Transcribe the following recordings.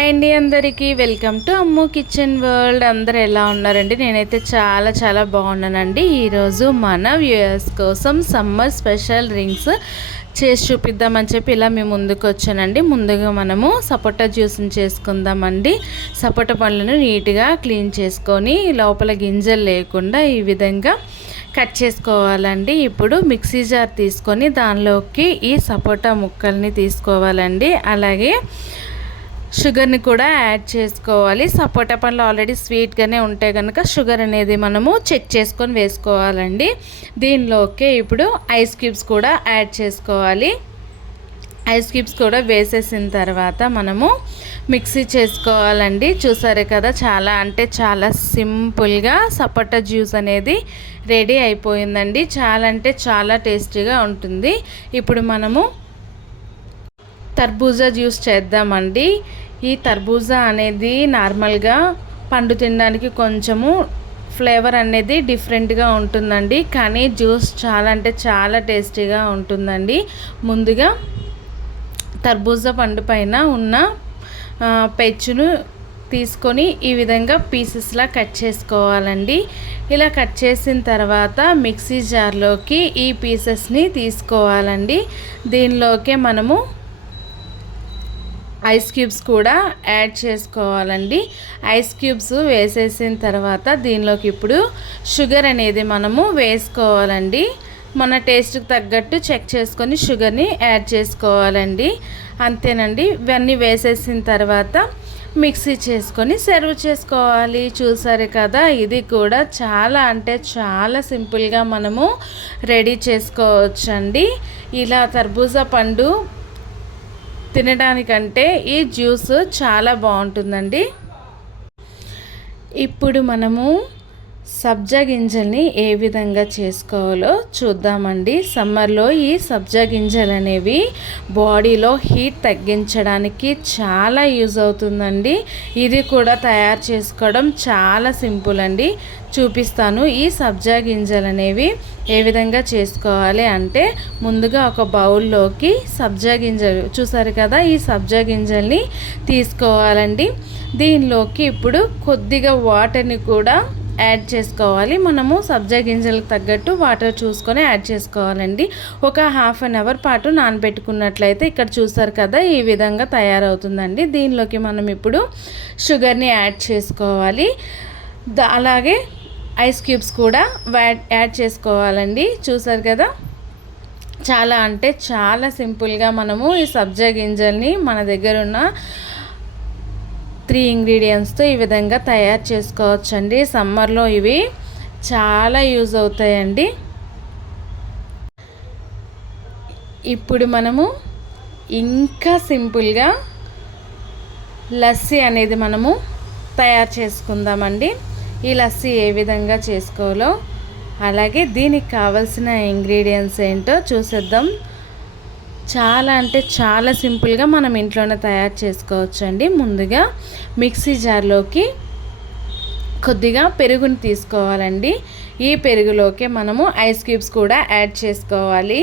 Hi అండి, అందరికీ welcome to Ammu kitchen world. అందరు ఎలా ఉన్నారండి? నేనైతే చాలా చాలా బాగున్నానండి. ఈరోజు మన వ్యూయర్స్ కోసం సమ్మర్ స్పెషల్ డ్రింక్స్ చేసి చూపిద్దామని చెప్పి ఇలా మేము ముందుకు వచ్చానండి. ముందుగా మనము సపోటా జ్యూస్ని చేసుకుందామండి. సపోటా పండ్లను నీట్గా క్లీన్ చేసుకొని లోపల గింజలు లేకుండా ఈ విధంగా కట్ చేసుకోవాలండి. ఇప్పుడు మిక్సీ జార్ తీసుకొని దానిలోకి ఈ సపోటా ముక్కల్ని తీసుకోవాలండి. అలాగే షుగర్ని కూడా యాడ్ చేసుకోవాలి. సపోటా పండ్లు ఆల్రెడీ స్వీట్గానే ఉంటే కనుక షుగర్ అనేది మనము చెక్ చేసుకొని వేసుకోవాలండి. దీనిలోకి ఇప్పుడు ఐస్ క్యూబ్స్ కూడా యాడ్ చేసుకోవాలి. ఐస్ క్యూబ్స్ కూడా వేసేసిన తర్వాత మనము మిక్సీ చేసుకోవాలండి. చూసారే కదా, చాలా అంటే చాలా సింపుల్గా సపోటా జ్యూస్ అనేది రెడీ అయిపోయిందండి. చాలా అంటే చాలా టేస్టీగా ఉంటుంది. ఇప్పుడు మనము తర్బూజా జ్యూస్ చేద్దామండి. ఈ తర్బూజా అనేది నార్మల్గా పండు తినడానికి కొంచెము ఫ్లేవర్ అనేది డిఫరెంట్గా ఉంటుందండి, కానీ జ్యూస్ చాలా అంటే చాలా టేస్టీగా ఉంటుందండి. ముందుగా తర్బూజా పండు పైన ఉన్న పెచ్చును తీసుకొని ఈ విధంగా పీసెస్లా కట్ చేసుకోవాలండి. ఇలా కట్ చేసిన తర్వాత మిక్సీ జార్లోకి ఈ పీసెస్ని తీసుకోవాలండి. దీనిలోకే మనము ఐస్ క్యూబ్స్ కూడా యాడ్ చేసుకోవాలండి. ఐస్ క్యూబ్స్ వేసేసిన తర్వాత దీనిలోకి ఇప్పుడు షుగర్ అనేది మనము వేసుకోవాలండి. మన టేస్ట్కి తగ్గట్టు చెక్ చేసుకొని షుగర్ని యాడ్ చేసుకోవాలండి. అంతేనండి. ఇవన్నీ వేసేసిన తర్వాత మిక్సీ చేసుకొని సర్వ్ చేసుకోవాలి. చూసారు కదా, ఇది కూడా చాలా అంటే చాలా సింపుల్గా మనము రెడీ చేసుకోవచ్చండి. ఇలా తర్బూజా పండు తినడానికంటే ఈ జ్యూస్ చాలా బాగుంటుందండి. ఇప్పుడు మనము సబ్జా గింజల్ని ఏ విధంగా చేసుకోవాలో చూద్దామండి. సమ్మర్లో ఈ సబ్జా గింజలు అనేవి బాడీలో హీట్ తగ్గించడానికి చాలా యూజ్ అవుతుందండి. ఇది కూడా తయారు చేసుకోవడం చాలా సింపుల్ అండి. చూపిస్తాను. ఈ సబ్జా గింజలు అనేవి ఏ విధంగా చేసుకోవాలి అంటే, ముందుగా ఒక బౌల్లోకి సబ్జా గింజలు చూసారు కదా, ఈ సబ్జా గింజల్ని తీసుకోవాలండి. దీనిలోకి ఇప్పుడు కొద్దిగా వాటర్ని కూడా యాడ్ చేసుకోవాలి. మనము సబ్జా గింజలకు తగ్గట్టు వాటర్ చూసుకొని యాడ్ చేసుకోవాలండి. ఒక హాఫ్ అన్ అవర్ పాటు నానబెట్టుకున్నట్లయితే ఇక్కడ చూసారు కదా, ఈ విధంగా తయారవుతుందండి. దీనిలోకి మనం ఇప్పుడు షుగర్ని యాడ్ చేసుకోవాలి. అలాగే ఐస్ క్యూబ్స్ కూడా యాడ్ చేసుకోవాలండి. చూసారు కదా, చాలా అంటే చాలా సింపుల్గా మనము ఈ సబ్జా గింజల్ని మన దగ్గర ఉన్న 3 ఇంగ్రీడియంట్స్తో ఈ విధంగా తయారు చేసుకోవచ్చండి. సమ్మర్లో ఇవి చాలా యూజ్ అవుతాయండి. ఇప్పుడు మనము ఇంకా సింపుల్గా లస్సీ అనేది మనము తయారు చేసుకుందామండి. ఈ లస్సీ ఏ విధంగా చేసుకోవాలో, అలాగే దీనికి కావాల్సిన ఇంగ్రీడియంట్స్ ఏంటో చూసేద్దాం. చాలా అంటే చాలా సింపుల్గా మనం ఇంట్లోనే తయారు చేసుకోవచ్చండి. ముందుగా మిక్సీ జార్లోకి కొద్దిగా పెరుగుని తీసుకోవాలండి. ఈ పెరుగులోకి మనము ఐస్ క్యూబ్స్ కూడా యాడ్ చేసుకోవాలి.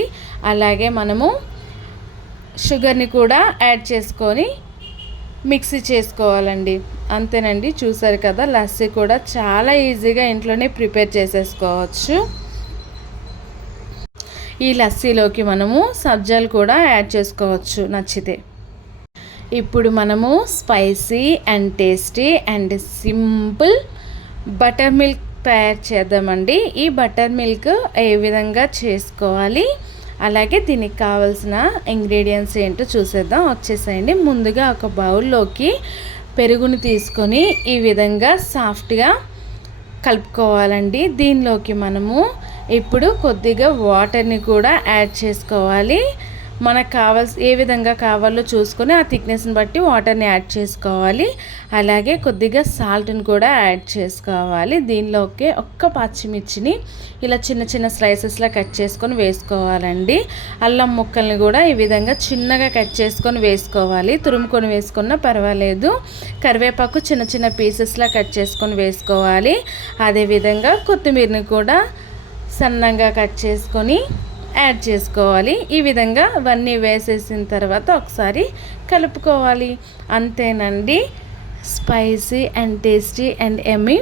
అలాగే మనము షుగర్ని కూడా యాడ్ చేసుకొని మిక్సీ చేసుకోవాలండి. అంతేనండి. చూసారు కదా, లస్సీ కూడా చాలా ఈజీగా ఇంట్లోనే ప్రిపేర్ చేసేసుకోవచ్చు. ఈ లస్సీలోకి మనము సబ్జాలు కూడా యాడ్ చేసుకోవచ్చు నచ్చితే. ఇప్పుడు మనము spicy and tasty and simple butter milk తయారు చేద్దామండి. ఈ బటర్ మిల్క్ ఏ విధంగా చేసుకోవాలి, అలాగే దీనికి కావాల్సిన ఇంగ్రీడియంట్స్ ఏంటో చూసేద్దాం. వచ్చేసేయండి. ముందుగా ఒక బౌల్లోకి పెరుగుని తీసుకొని ఈ విధంగా సాఫ్ట్గా కలుపుకోవాలండి. దీనిలోకి మనము ఇప్పుడు కొద్దిగా వాటర్ని కూడా యాడ్ చేసుకోవాలి. మనకు ఏ విధంగా కావాలో చూసుకొని ఆ థిక్నెస్ని బట్టి వాటర్ని యాడ్ చేసుకోవాలి. అలాగే కొద్దిగా సాల్ట్ని కూడా యాడ్ చేసుకోవాలి. దీనిలోకి ఒక్క పచ్చిమిర్చిని ఇలా చిన్న చిన్న స్లైసెస్లా కట్ చేసుకొని వేసుకోవాలండి. అల్లం ముక్కల్ని కూడా ఈ విధంగా చిన్నగా కట్ చేసుకొని వేసుకోవాలి. తురుముకొని వేసుకున్నా పర్వాలేదు. కరివేపాకు చిన్న చిన్న పీసెస్లా కట్ చేసుకొని వేసుకోవాలి. అదేవిధంగా కొత్తిమీరని కూడా సన్నగా కట్ చేసుకొని యాడ్ చేసుకోవాలి. ఈ విధంగా అవన్నీ వేసేసిన తర్వాత ఒకసారి కలుపుకోవాలి. అంతేనండి, spicy and tasty and yummy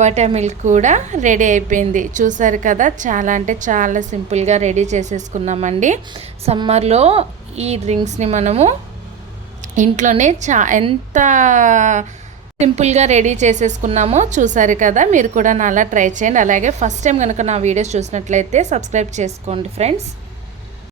butter milk కూడా రెడీ అయిపోయింది. చూసారు కదా, చాలా అంటే చాలా సింపుల్గా రెడీ చేసేసుకున్నామండి. సమ్మర్లో ఈ డ్రింక్స్ని మనము ఇంట్లోనే ఎంత సింపుల్గా రెడీ చేసేసుకున్నామో చూసారు కదా. మీరు కూడా నాలా ట్రై చేయండి. అలాగే ఫస్ట్ టైం కనుక నా వీడియోస్ చూసినట్లయితే సబ్స్క్రైబ్ చేసుకోండి ఫ్రెండ్స్.